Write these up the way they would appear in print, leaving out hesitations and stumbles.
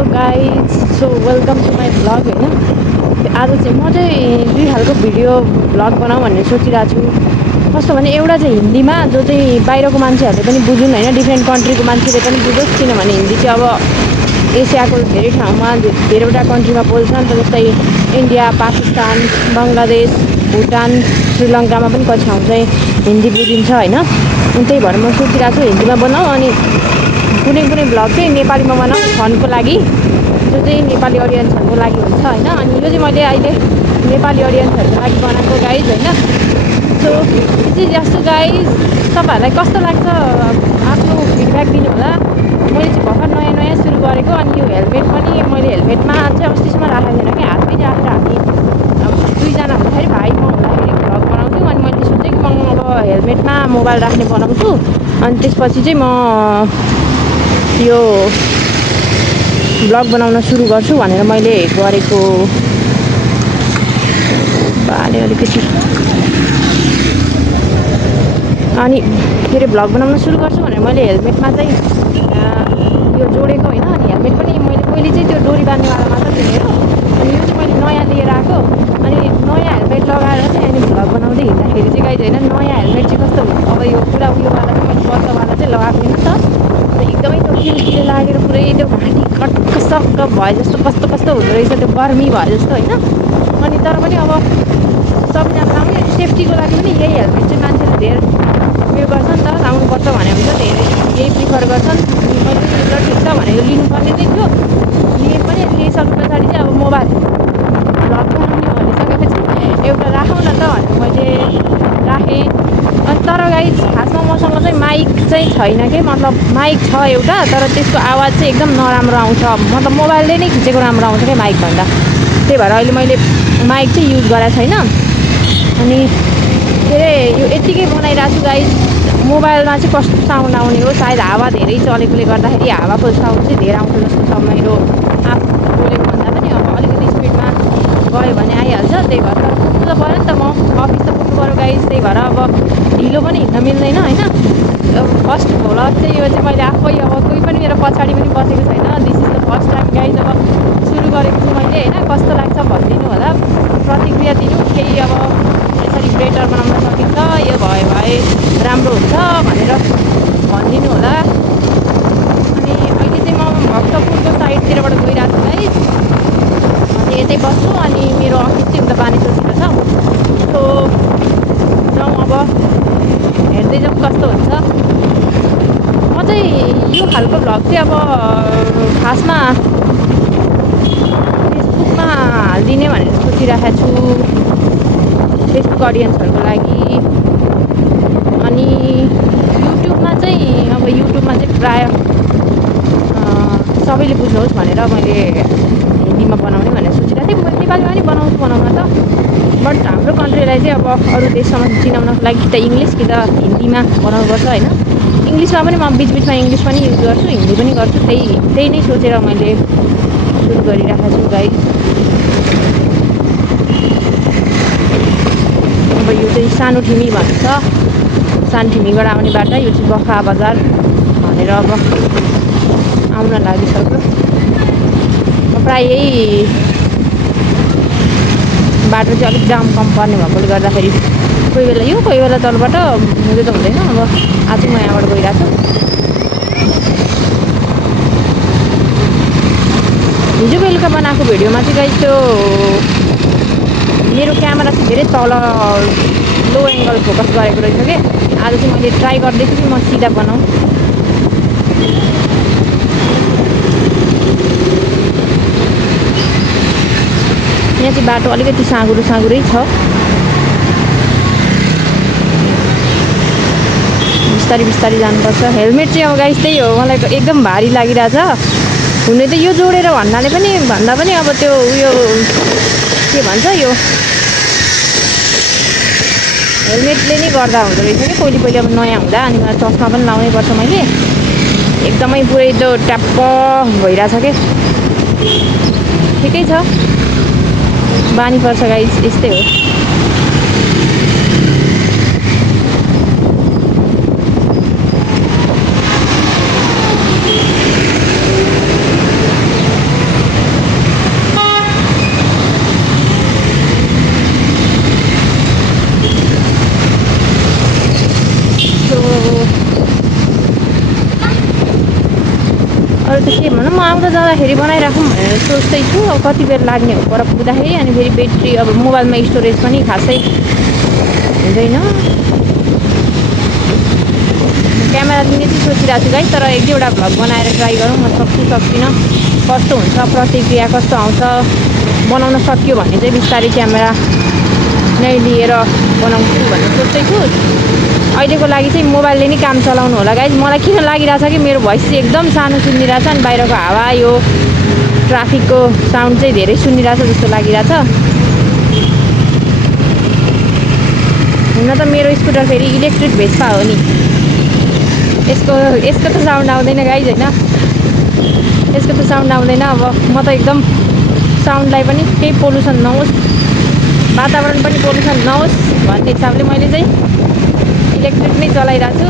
Hello guys, so welcome to my vlog होइन। आज चाहिँ म चाहिँ दुई खालको भिडियो भ्लग बनाऊँ भनेर सोचिरहेको छु। कस्तो भने एउटा चाहिँ हिन्दीमा, जो चाहिँ बाहिरको मान्छेहरूले पनि बुझुन् होइन, डिफ्रेन्ट कन्ट्रीको मान्छेले पनि बुझोस्। किनभने हिन्दी चाहिँ अब एसियाको धेरै ठाउँमा धेरैवटा कन्ट्रीमा बोल्छन्, जस्तै इन्डिया, पाकिस्तान, बङ्गलादेश, भुटान, श्रीलङ्कामा पनि कति ठाउँ चाहिँ हिन्दी बुझिन्छ होइन। अनि त्यही भएर म सोचिरहेको छु हिन्दीमा बनाऊँ, अनि कुनै कुनै भ्लग चाहिँ नेपालीमा बनाऊँ फनको लागि, जो चाहिँ नेपाली अडियन्सहरूको लागि हुन्छ होइन। अनि यो चाहिँ मैले अहिले नेपाली अडियन्सहरूको लागि बनाएको गाइज होइन। सो दिस इज जस्तो गाइज, तपाईँहरूलाई कस्तो लाग्छ आफ्नो फिडब्याक दिनु होला। मैले चाहिँ भर्खर नयाँ नयाँ सुरु गरेको, अनि यो हेलमेट पनि मैले हेलमेटमा चाहिँ अस्तिसम्म राखेको थिएन कि, हातमै राखेर हामी अब दुईजना हुँदाखेरि भाइ म हुँदाखेरि भ्लग बनाउँथ्यौँ। अनि मैले सोचेँ कि म अब हेलमेटमा मोबाइल राख्ने बनाउँछु, अनि त्यसपछि चाहिँ म यो भ्लग बनाउन सुरु गर्छु भनेर मैले गरेको। बाले अलिकति अनि फेरि भ्लग बनाउन सुरु गर्छु भनेर मैले हेलमेटमा चाहिँ यो जोडेको होइन। अनि हेलमेट पनि मैले पहिले चाहिँ त्यो डोरी बान्नेवाला मात्र थियो मेरो, अनि यो चाहिँ मैले नयाँ लिएर आएको। अनि नयाँ हेलमेट लगाएर चाहिँ अनि भ्लग बनाउँदै हिँड्दाखेरि चाहिँ गाइज होइन, नयाँ हेलमेट चाहिँ कस्तो हुन्छ, अब यो पुरा उयोवाला चाहिँ मैले बच्चावाला चाहिँ लगाएको थिएन नि त, एकदमै त्यो किलकिले लागेर पुरै त्यो घाँटी कटकसक्क भए जस्तो कस्तो कस्तो हुँदो रहेछ, त्यो गर्मी भए जस्तो होइन। अनि तर पनि अब सबजना लाउने सेफ्टीको लागि पनि यही हेलमेट चाहिँ मान्छेले धेरै उयो गर्छ नि त, लाउनुपर्छ भने हुन्छ, धेरै यही प्रिफर गर्छन्। मैले ल ठिक छ भनेर लिनुपर्ने चाहिँ थियो, पनि लिइसके पछाडि चाहिँ अब मोबाइल भ्लग बनाउने भनिसकेपछि एउटा राखौँ न त भनेर मैले राखेँ। अनि तर गाइज खासमा मसँग चाहिँ माइक चाहिँ छैन कि, मतलब माइक छ एउटा, तर त्यसको आवाज चाहिँ एकदम नराम्रो आउँछ, मतलब मोबाइलले नै खिचेको राम्रो आउँछ क्या माइकभन्दा। त्यही भएर अहिले मैले माइक चाहिँ युज गरेको छैन। अनि के अरे यो यत्तिकै बनाइरहेको छु गाइज। मोबाइलमा चाहिँ कस्तो साउन्ड आउने हो, सायद हावा धेरै चलेकोले गर्दाखेरि हावाको साउन्ड चाहिँ धेरै आउँछ जस्तो छ। मेरो आफू बोलेको भन्दा पनि अब अलिकति स्पिडमा गयो भने आइहाल्छ। त्यही भएर पुग्नु त पऱ्यो नि त, म अफिस त पुग्नु पऱ्यो गाइज। त्यही भएर अब ढिलो पनि हिँड्न मिल्दैन होइन। फर्स्ट भ्लग चाहिँ यो चाहिँ मैले आफै, अब कोही पनि मेरो पछाडि पनि बसेको छैन। This is the first time guys अब सुरु गरेको छु मैले होइन। कस्तो लाग्छ भनिदिनु होला, प्रतिक्रिया दिनु। केही अब यसरी बेटर बनाउन सकिन्छ, यो भयो भए राम्रो हुन्छ भनेर भनिदिनु होला। अनि अहिले चाहिँ म भक्तपुरको साइडतिरबाट गइरहेको छु गाइज। अनि यतै बस्छु, अनि मेरो अफिस चाहिँ उता बानेश्वरतिर छ। सो जाउँ अब, हेर्दै जाउँ कस्तो हुन्छ। म चाहिँ यो खालको भ्लग चाहिँ अब खासमा फेसबुकमा हालिदिने भनेर सोचिरहेको छु, फेसबुक अडियन्सहरूको लागि। अनि युट्युबमा चाहिँ प्रायः सबैले बुझ्नुहोस् भनेर मैले हिन्दीमा बनाउने भनेर सोचिरहेको थिएँ। मैले नेपालीमा पनि बनाउन त, बट हाम्रो कन्ट्रीलाई चाहिँ अब अरू देशसम्म चिनाउनको लागि कि त इङ्ग्लिस कि त हिन्दीमा बनाउनुपर्छ होइन। इङ्ग्लिसमा पनि म बिचबिचमा इङ्ग्लिस पनि युज गर्छु, हिन्दी पनि गर्छु। त्यही नै सोचेर मैले सुरु गरिरहेको छु गाइज। अब यो चाहिँ सानो ठिमी भन्छ, सानो ठिमीबाट आउने बाटो, यो चाहिँ बखा बजार भनेर अब आउन लागिसक्यो। प्रायः यही बाटो चाहिँ अलिक जाम कम पर्ने भएकोले गर्दाखेरि कोही बेला यो कोही बेला तलबाट हुँदै त हुँदैन। अब आज म यहाँबाट गइरहेको छु। हिजो बेलुका बनाएको भिडियोमा चाहिँ गाइज त्यो मेरो क्यामेरा चाहिँ धेरै तल लो एङ्गल फोकस गरेको रहेछ कि। आज चाहिँ मैले ट्राई गर्दैछु कि म सिधा बनाऊँ। यहाँ चाहिँ बाटो अलिकति साँघुरो साँघुरै छ, बिस्तारै बिस्तारै जानुपर्छ। हेलमेट चाहिँ अब गाइस त्यही हो, मलाई एकदम भारी लागिरहेछ। हुने त यो जोडेर भन्दा पनि अब त्यो उयो के भन्छ, यो हेलमेटले नै गर्दा हुँदो रहेछ कि पहिले अब नयाँ हुँदा। अनि मलाई चस्मा पनि लाउनै पर्छ मैले, एकदमै पुरै त्यो ट्याप्प भइरहेछ कि। ठिकै छ, बानी पर्छ गाइस, यस्तै हो। के भनौँ म आउँदा जाँदाखेरि बनाइराखौँ भनेर सोच्दैछु। अब कति बेर लाग्ने हो पर पुग्दाखेरि। अनि फेरि ब्याट्री अब मोबाइलमा स्टोरेज पनि खासै हुँदैन। क्यामेरा लिने चाहिँ सोचिरहेको छु गाइस, तर एक दुईवटा भ्लग बनाएर ट्राई गरौँ। म सक्दिनँ कस्तो हुन्छ, प्रतिक्रिया कस्तो आउँछ। बनाउन सक्यो भने चाहिँ बिस्तारै क्यामेरा नै लिएर बनाउँछु भनेर सोच्दैछु। अहिलेको लागि चाहिँ मोबाइलले नै काम चलाउनु होला गाइस। मलाई किन लागिरहेछ कि मेरो भोइस चाहिँ एकदम सानो सुनिरहेछ अनि बाहिरको हावा यो ट्राफिकको साउन्ड चाहिँ धेरै सुनिरहेछ जस्तो लागिरहेछ। हुन त मेरो स्कुटर फेरि इलेक्ट्रिक भेस्पा हो नि, यसको त साउन्ड आउँदैन गाइस होइन, यसको त साउन्ड आउँदैन। अब म त एकदम साउन्डलाई पनि केही पोल्युसन नहोस्, वातावरण पनि पोल्युसन नहोस् भन्ने हिसाबले मैले चाहिँ इलेक्ट्रिक नै चलाइरहेको छु।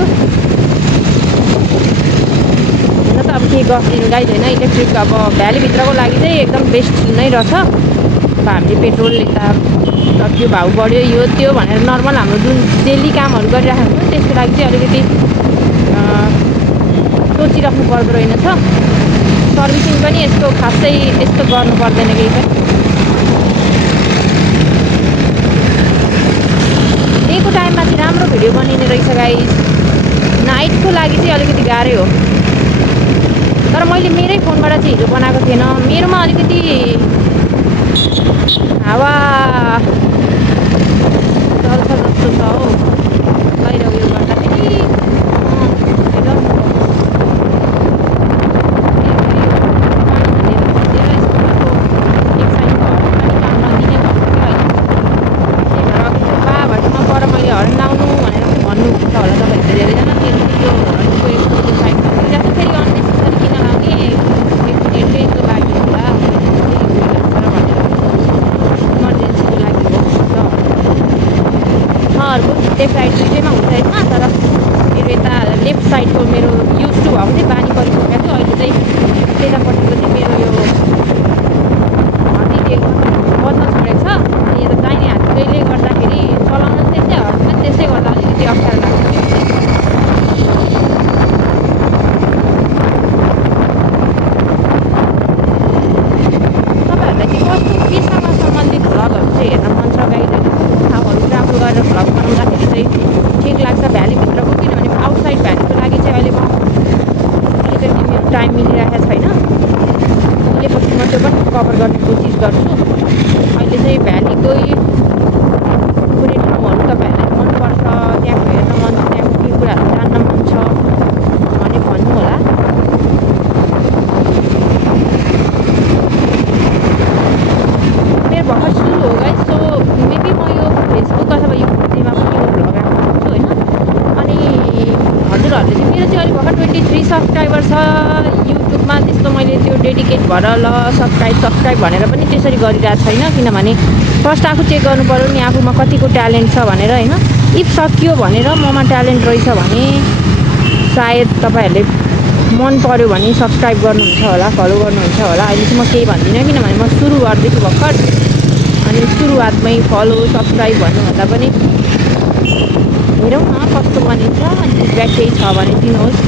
हुन त अब के गरिदिनु गाइस होइन, इलेक्ट्रिक अब भ्यालीभित्रको लागि चाहिँ एकदम बेस्ट नै रहेछ। अब हामीले पेट्रोल यता सक्यो, भाउ बढ्यो, यो त्यो भनेर नर्मल हाम्रो जुन डेली कामहरू गरिराखेको हुन्छ त्यसको लागि चाहिँ अलिकति सोचिराख्नु पर्दो रहेनछ। सर्भिसिङ पनि यसको खासै यस्तो गर्नु पर्दैन केही पनि। डेको टाइममा चाहिँ राम्रो भिडियो बनिने रहेछ गाइस, नाइटको लागि चाहिँ अलिकति गाह्रै हो। तर मैले मेरै फोनबाट चाहिँ हिजो बनाएको थिएन, मेरोमा अलिकति हावा चल्छ जस्तो छ हौ बाहिर उयो गर्दाखेरि। लेफ्ट साइड दुइटैमा हुन्छ होइन, तर मेरो यता लेफ्ट साइडको मेरो युज टु भएको चाहिँ बानी परिसकेको थियो। अहिले चाहिँ त्यतापट्टिको चाहिँ मेरो यो हड्डी बज्न छोडेको छ। अनि यता दाहिने हातले गर्दाखेरि चलाउन पनि त्यस्तै, हड्डी पनि त्यस्तै गर्दा अलिकति अप्ठ्यारो लाग्छ। तपाईँहरूलाई चाहिँ कस्तो पेसामा सम्बन्धित भ्लगहरू चाहिँ हेर्न मन छ गाइस? ठाउँहरू राम्रो गरेर भ्लग बनाउँदाखेरि चाहिँ ठिक लाग्छ भ्यालीभित्रको, किनभने आउटसाइड भ्यालीको लागि चाहिँ अहिले म अलिकति मेरो टाइम मिलिरहेको छैन। मिलेपछि म त्यो पनि कभर गर्ने कोसिस गर्छु। अहिले चाहिँ भ्यालीकै कुनै ठाउँहरू तपाईँहरूलाई मनपर्छ, त्यहाँको हेर्न मन छ, त्यहाँको के कुराहरू जान्न मन छ भने भन्नु होला। मेरो भर्खर सुरु हो गाइस, सो मेबी म यो फेसबुक अथवा युट्युबमा पनि यो भ्लग राख्न सक्छु होइन। अनि हजुरहरूले चाहिँ मेरो चाहिँ अलिक भर्खर 23 सब्सक्राइबर छ युट्युबमा। त्यस्तो मैले त्यो डेडिकेट भएर ल सब्सक्राइब भनेर पनि त्यसरी गरिरहेको छैन, किनभने फर्स्ट आफू चेक गर्नु पऱ्यो नि आफूमा कतिको ट्यालेन्ट छ भनेर होइन। इफ सकियो भनेर ममा ट्यालेन्ट रहेछ भने सायद तपाईँहरूले मन पऱ्यो भने सब्सक्राइब गर्नुहुन्छ होला, फलो गर्नुहुन्छ होला। अहिले चाहिँ म केही भन्दिनँ, किनभने म सुरु गर्दैछु भर्खर। अनि सुरुवातमै फलो सब्सक्राइब भन्नुभन्दा पनि हेरौँ न कस्तो बनिन्छ। अनि फिडब्याक केही छ भने दिनुहोस्,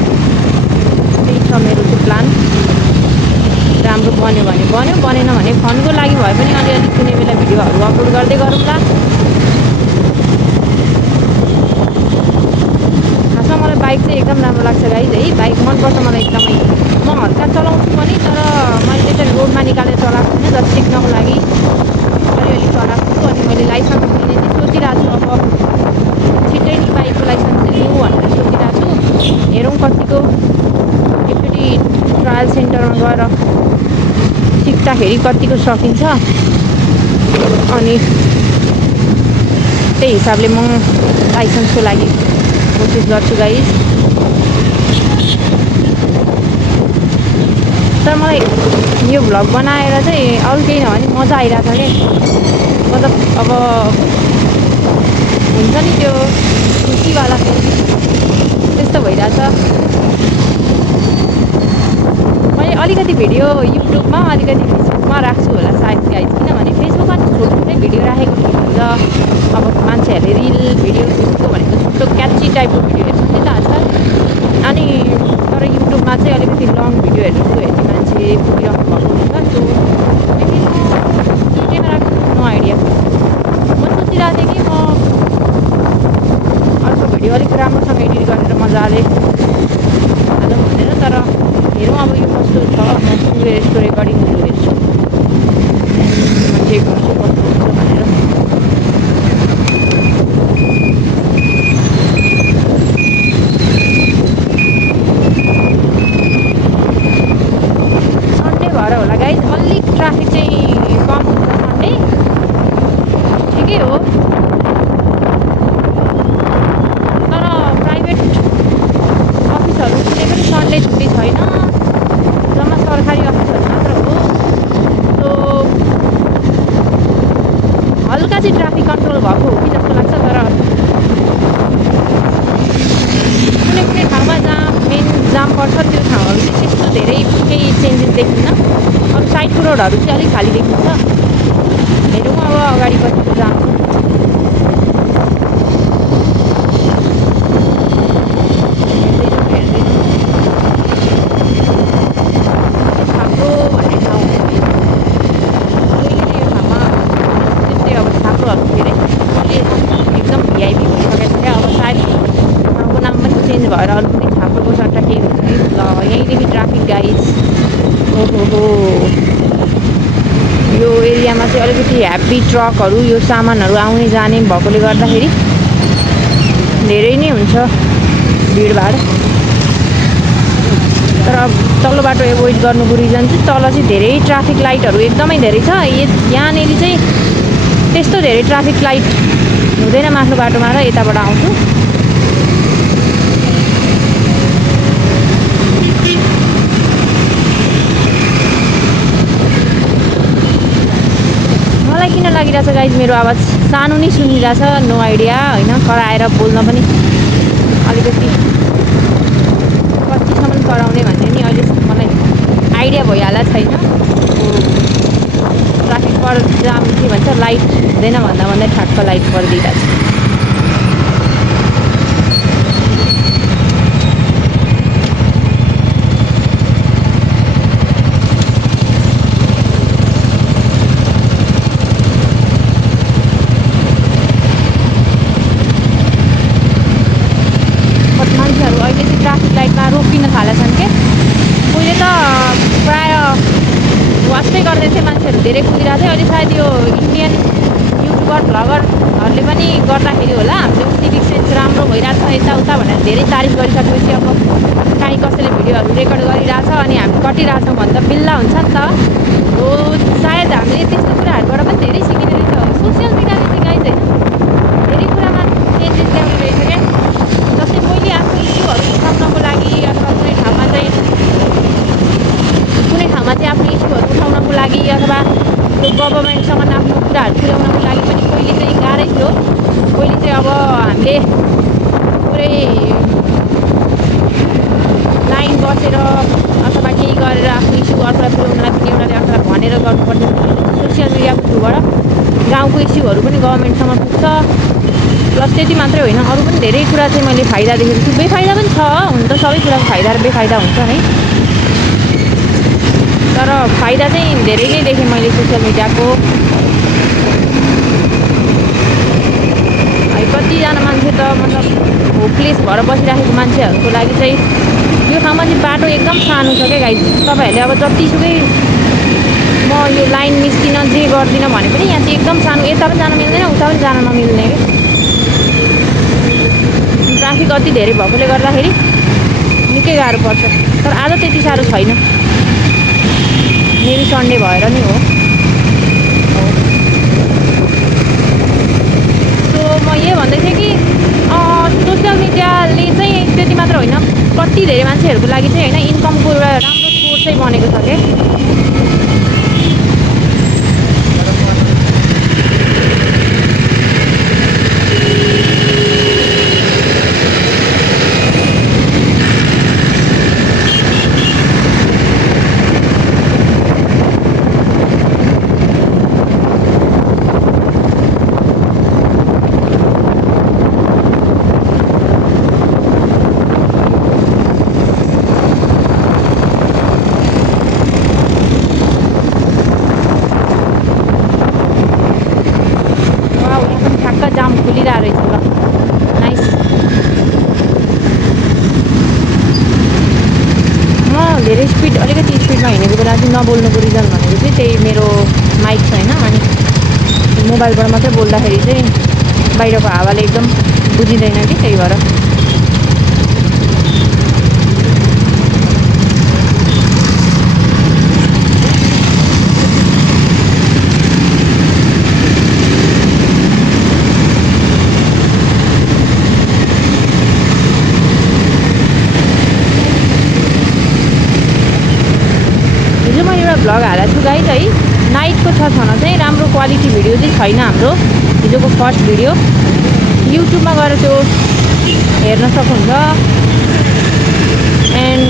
त्यही छ मेरो चाहिँ प्लान। राम्रो बन्यो भने बन्यो, बनेन भने फनको लागि भए पनि अलिअलि कुनै बेला भिडियोहरू अपलोड गर्दै गरौँला। खासमा मलाई बाइक चाहिँ एकदम राम्रो लाग्छ गाइस है, बाइक मनपर्छ मलाई एकदमै। म हल्का चलाउँछु पनि, तर मैले त्यसरी रोडमा निकालेर चलाएको छैन, जस्ट सिक्नको लागि अलिअलि चलाएको छु। अनि मैले लाइसेन्स लिने चाहिँ सोचिरहेको छु, अब छिट्टै नै बाइकको लाइसेन्स लिउँ भनेर सोचिरहेको छु। हेरौँ कतिको एकचोटि ट्रायल सेन्टरमा गएर सिक्दाखेरि कतिको सकिन्छ। अनि त्यही हिसाबले म लाइसेन्सको लागि कोसिस गर्छु गाइस। तर मलाई यो भ्लग बनाएर चाहिँ अरू केही नभने मजा आइरहेको छ क्या। मतलब अब हुन्छ नि त्यो खुसीवाला त्यस्तो भइरहेछ। मैले अलिकति भिडियो युट्युबमा अलिकति फेसबुकमा राख्छु होला सायद गाइस, किनभने फेसबुकमा छोटो छोटै भिडियो राखेको हुन्छ। अब मान्छेहरूले रिल भिडियो फेसबुक भनेको छोटो क्याची टाइपको भिडियो हेर्छ नि त आजकल। अनि तर युट्युबमा चाहिँ अलिकति लङ भिडियोहरू हेर्ने मान्छे पुगिरहनु भएको हुन्छ सो मेबी म क्यामेराको नो आइडिया। म सोचिरहेको थिएँ कि म अर्को भिडियो अलिक राम्रोसँग एडिट गरेर मजाले हालौँ भनेर, तर हेरौँ अब यो कस्तो छ। म पुगेर यस्तो रेकर्डिङहरू हेर्छु, म चेक गर्छु कस्तो हुन्छ भनेर। सन्डे भएर होला गाइज, अलिक ट्राफिक चाहिँ कम हुन्छ सन्डे, ठिकै हो। तर प्राइभेट अफिसहरू कुनै पनि सन्डे छुट्टी छैन, जम्मा सरकारी अफिसहरू मात्र हो। सो हल्का चाहिँ ट्राफिक कन्ट्रोल भएको हो कि जस्तो लाग्छ। तर कुनै कुनै ठाउँमा जहाँ मेन जाम पर्छ त्यो ठाउँहरू चाहिँ त्यस्तो धेरै केही चेन्जेस देखिन्न। अरू साइडको रोडहरू चाहिँ अलिक खाली देखिन्छ। हेरौँ अब अगाडि कतिको जाम छ। छाप्रो भन्ने ठाउँ हो यो। पहिले चाहिँ यो ठाउँमा त्यस्तै अब छाप्रोहरू थियो अरे, अहिले एकदम भिआइपी भइसकेको छ क्या। अब सायद ठाउँको नाम पनि चेन्ज भएर अरू कुनै छाप्रोको सट्टा केही हुन्छ कि। ल यहीँदेखि ट्राफिक गाइज। ओहो यो एरियामा चाहिँ अलिकति ह्याप्पी ट्रकहरू यो सामानहरू आउने जाने भएकोले गर्दाखेरि धेरै नै हुन्छ भिडभाड। तर तल्लो बाटो एभोइड गर्नुको रिजन चाहिँ तल चाहिँ धेरै ट्राफिक लाइटहरू एकदमै धेरै छ। यहाँनिर चाहिँ त्यस्तो धेरै ट्राफिक लाइट हुँदैन माथिल्लो बाटोमा र यताबाट आउँछु। मलाई किन लागिरहेछ गाइज मेरो आवाज सानो नै सुनिरहेछ, नो आइडिया होइन। कराएर बोल्न पनि अलिकति कतिसम्म कराउने भन्ने नि अहिलेसम्म मलाई आइडिया भइहाल्छ छैन। ट्राफिक पर जाम के भन्छ लाइट हुँदैन भन्दा भन्दै ठ्याक्क लाइट परिदिइरहेछ। मान्छेहरू अहिले चाहिँ ट्राफिक लाइटमा रोकिन थालेछन् के। पहिले त प्रायः वास्तै गर्दै थिए मान्छेहरू, धेरै कुदिरहेको थियो। अहिले सायद यो इन्डियन युट्युबर भ्लगरहरूले पनि गर्दाखेरि होला हाम्रो सिभिक सेन्स राम्रो भइरहेको छ यताउता भनेर धेरै तारिफ गरिसकेपछि अब काहीँ कसैले भिडियोहरू रेकर्ड गरिरहेछ अनि हामी कटिरहेछौँ भन्दा बिल्ला हुन्छ नि त हो। सायद हामीले त्यस्तो कुराहरूबाट पनि धेरै सिकिने रहेछ। सोसियल मिडियाले चाहिँ गाइज होइन धेरै कुरामा चेन्जेस ल्याउने रहेछ क्या। जस्तै मैले आफ्नो इस्युहरू उठाउनको लागि अथवा कुनै ठाउँमा चाहिँ आफ्नो इस्युहरू उठाउनको लागि अथवा त्यो गभर्मेन्टसँग आफ्नो कुराहरू पुर्याउनको लागि पनि पहिले चाहिँ गाह्रै थियो। पहिले चाहिँ अब हामीले पुरै लाइन बसेर अथवा केही गरेर आफ्नो इस्यु अर्कोलाई पुर्याउनलाई पनि एउटाले अर्कोलाई भनेर गर्नुपर्छ। सोसियल मिडियाको थ्रुबाट गाउँको इस्युहरू पनि गभर्मेन्टसँग पुग्छ। प्लस त्यति मात्रै होइन अरू पनि धेरै कुरा चाहिँ मैले फाइदा देखेको छु। बेफाइदा पनि छ, हुन त सबै कुराको फाइदा र बेफाइदा हुन्छ है। तर फाइदा चाहिँ धेरै नै देखेँ मैले सोसियल मिडियाको। है कतिजना मान्छे त मतलब होपलेस भएर बसिराखेको मान्छेहरूको लागि चाहिँ यो ठाउँमा चाहिँ बाटो एकदम सानो छ क्या गाइज। तपाईँहरूले अब जतिसुकै म यो लाइन मिच्दिनँ जे गर्दिनँ भने पनि यहाँ चाहिँ एकदम सानो, यता पनि जान मिल्दैन उता पनि जान नमिल्ने क्या। ट्राफिक अति धेरै भएकोले गर्दाखेरि निकै गाह्रो पर्छ। तर आज त्यति साह्रो छैन, मेबी सन्डे भएर नि हो। सो म यो भन्दै थिएँ कि सोसियल मिडियाले चाहिँ त्यति मात्र होइन कति धेरै मान्छेहरूको लागि चाहिँ होइन इन्कमको एउटा राम्रो सोर्स चाहिँ बनेको छ क्या। बोल्नुको रिजन भनेको चाहिँ त्यही मेरो माइक छैन अनि मोबाइलबाट मात्रै बोल्दाखेरि चाहिँ बाहिरको हावाले एकदम बुझिँदैन कि त्यही भएर। हिजो मैले एउटा भ्लग हालेको छु गाइज है, नाइटको छ छन चाहिँ राम्रो क्वालिटी भिडियो चाहिँ छैन हाम्रो हिजोको फर्स्ट भिडियो। युट्युबमा गएर त्यो हेर्न सक्नुहुन्छ। एन्ड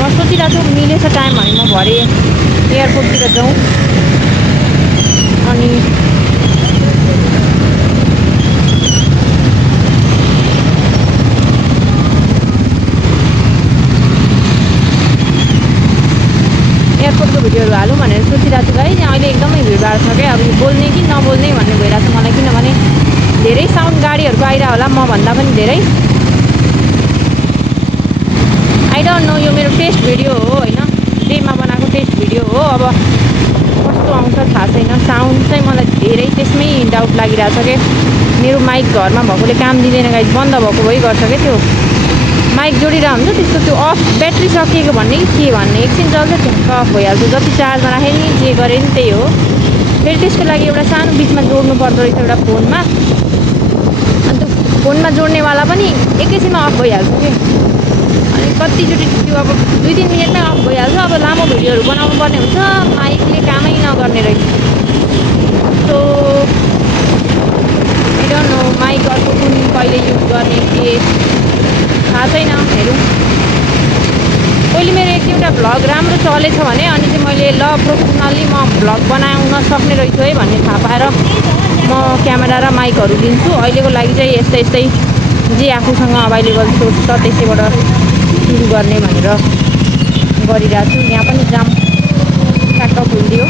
म सोचिरहेको छु मिलेछ टाइम भने म भरे एयरपोर्टतिर जाउँ अनि एयरपोर्टको भिडियोहरू हालौँ भनेर सोचिरहेको छु गाइज। अहिले एकदमै भिडभाड छ क्या, अब बोल्ने कि नबोल्ने भन्ने भइरहेको छ मलाई, किनभने धेरै साउन्ड गाडीहरूको आइरहेको होला मभन्दा पनि धेरै। आई डोन्ट नो, यो मेरो टेस्ट भिडियो हो होइन, डेमा बनाएको टेस्ट भिडियो हो। अब कस्तो आउँछ थाहा छैन, साउन्ड चाहिँ मलाई धेरै त्यसमै डाउट लागिरहेको छ क्या। मेरो माइक घरमा भएकोले काम दिँदैन गाइज, बन्द भएको भइ गर्छ क्या त्यो माइक जोडिरहेको हुन्छ त्यस्तो, त्यो अफ ब्याट्री सकिएको भन्ने कि के भन्ने, एकछिन चल्छ त्यो अफ भइहाल्छ। जति चार्जमा राखेँ नि जे गरेँ नि त्यही हो। फेरि त्यसको लागि एउटा सानो बिचमा जोड्नु पर्दो रहेछ एउटा फोनमा, अनि त्यो फोनमा जोड्नेवाला पनि एकैछिनमा अफ भइहाल्छ कि। अनि कतिचोटि त्यो अब 2-3 मिनटमै अफ भइहाल्छ। अब लामो भिडियोहरू बनाउनु पर्ने हुन्छ, माइकले कामै नगर्ने रहेछ। So I don't know mike अर्को कुन कहिले युज गर्ने के थाहा छैन, हेरौँ। पहिले मेरो एक दुईवटा भ्लग राम्रो चलेछ भने अनि चाहिँ मैले ल प्रोफेसनल्ली म भ्लग बनाउन सक्ने रहेछु है भन्ने थाहा पाएर म क्यामेरा र माइकहरू लिन्छु। अहिलेको लागि चाहिँ यस्तै यस्तै जे आफूसँग अभाइलेबल सोर्स छ त्यसैबाट सुरु गर्ने भनेर गरिरहेको छु। यहाँ पनि जाम ट्याक्क खुलिदियो।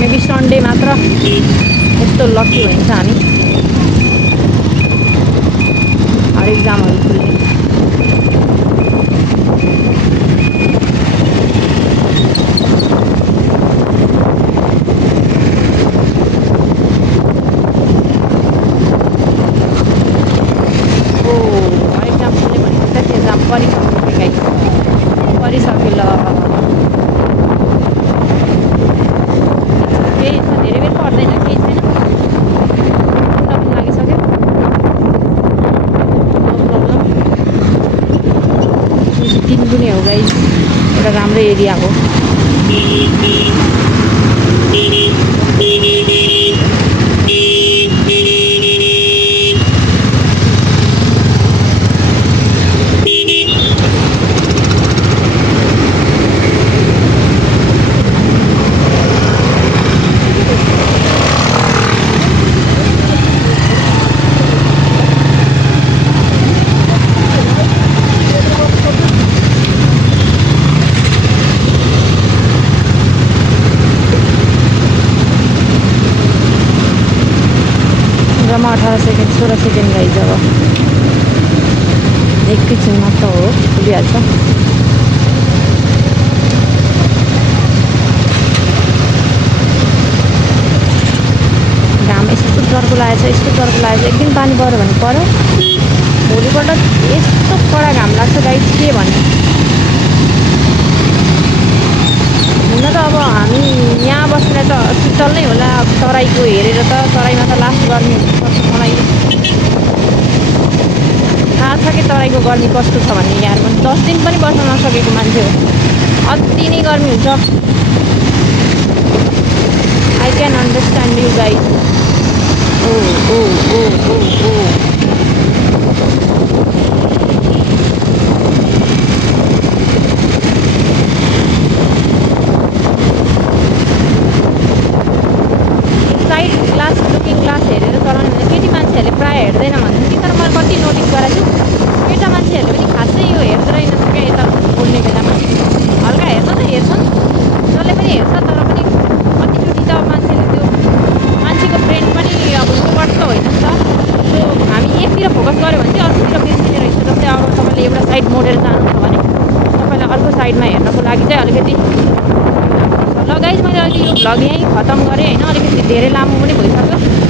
मेबी सन्डे मात्र यस्तो लकी हुन्छ हामी, हरेक जामहरू खुल्ने। हरेक जाम खुल्ने भनेको त त्यो जाम परिसक्यो गाइस, परिसक्यो ल। केही छ धेरै बेर पर्दैन, केही छैन, पनि लागिसक्यो, नो प्रब्लम। दिन पनि हो गाइस, एउटा राम्रो एरिया हो। जम्मा 18 सेकेन्ड 16 सेकेन्ड गाइज, अब एकैछिन मात्र हो खुलिहाल्छ। घाम यस्तो चर्को लागेछ, यस्तो चर्को लागेछ। एक दिन पानी पऱ्यो भने पऱ्यो, भोलिपल्ट यस्तो कडा घाम लाग्छ गाइज के भन्ने। हुन त अब हामी यहाँ बस्ने त शीतल नै होला, अब तराईको हेरेर त तराईमा त लास्ट गर्मी हुनुपर्छ। मलाई थाहा छ कि तराईको गर्मी कस्तो छ भन्ने, यार पनि 10 दिन पनि बस्न नसकेको मान्छे हो, अति नै गर्मी हुन्छ। I can understand you guys. Oh oh oh oh oh side glass looking glass हेरेर चलाउने भने केटी मान्छेहरूले प्रायः हेर्दैन भन्छ कि, तर मैले कति नोटिस गरेको छु केटा मान्छेहरूले पनि खासै यो हेर्दो रहेनछ क्या। यता बोल्ने बेलामा हल्का हेर्न त हेर्छन्, जसले पनि हेर्छ, तर पनि कतिचोटि त मान्छेले त्यो मान्छेको ब्रेन पनि अब रोबोट त होइन नि त। सो हामी एकतिर फोकस गऱ्यो भने चाहिँ अर्कोतिर बिर्सिने रहेछ। जस्तै छ भने तपाईँलाई अर्को साइडमा हेर्नको लागि चाहिँ अलिकति ल गाइज मैले अहिले यो भ्लग यहीँ खतम गरेँ होइन, अलिकति धेरै लामो पनि भइसक्यो।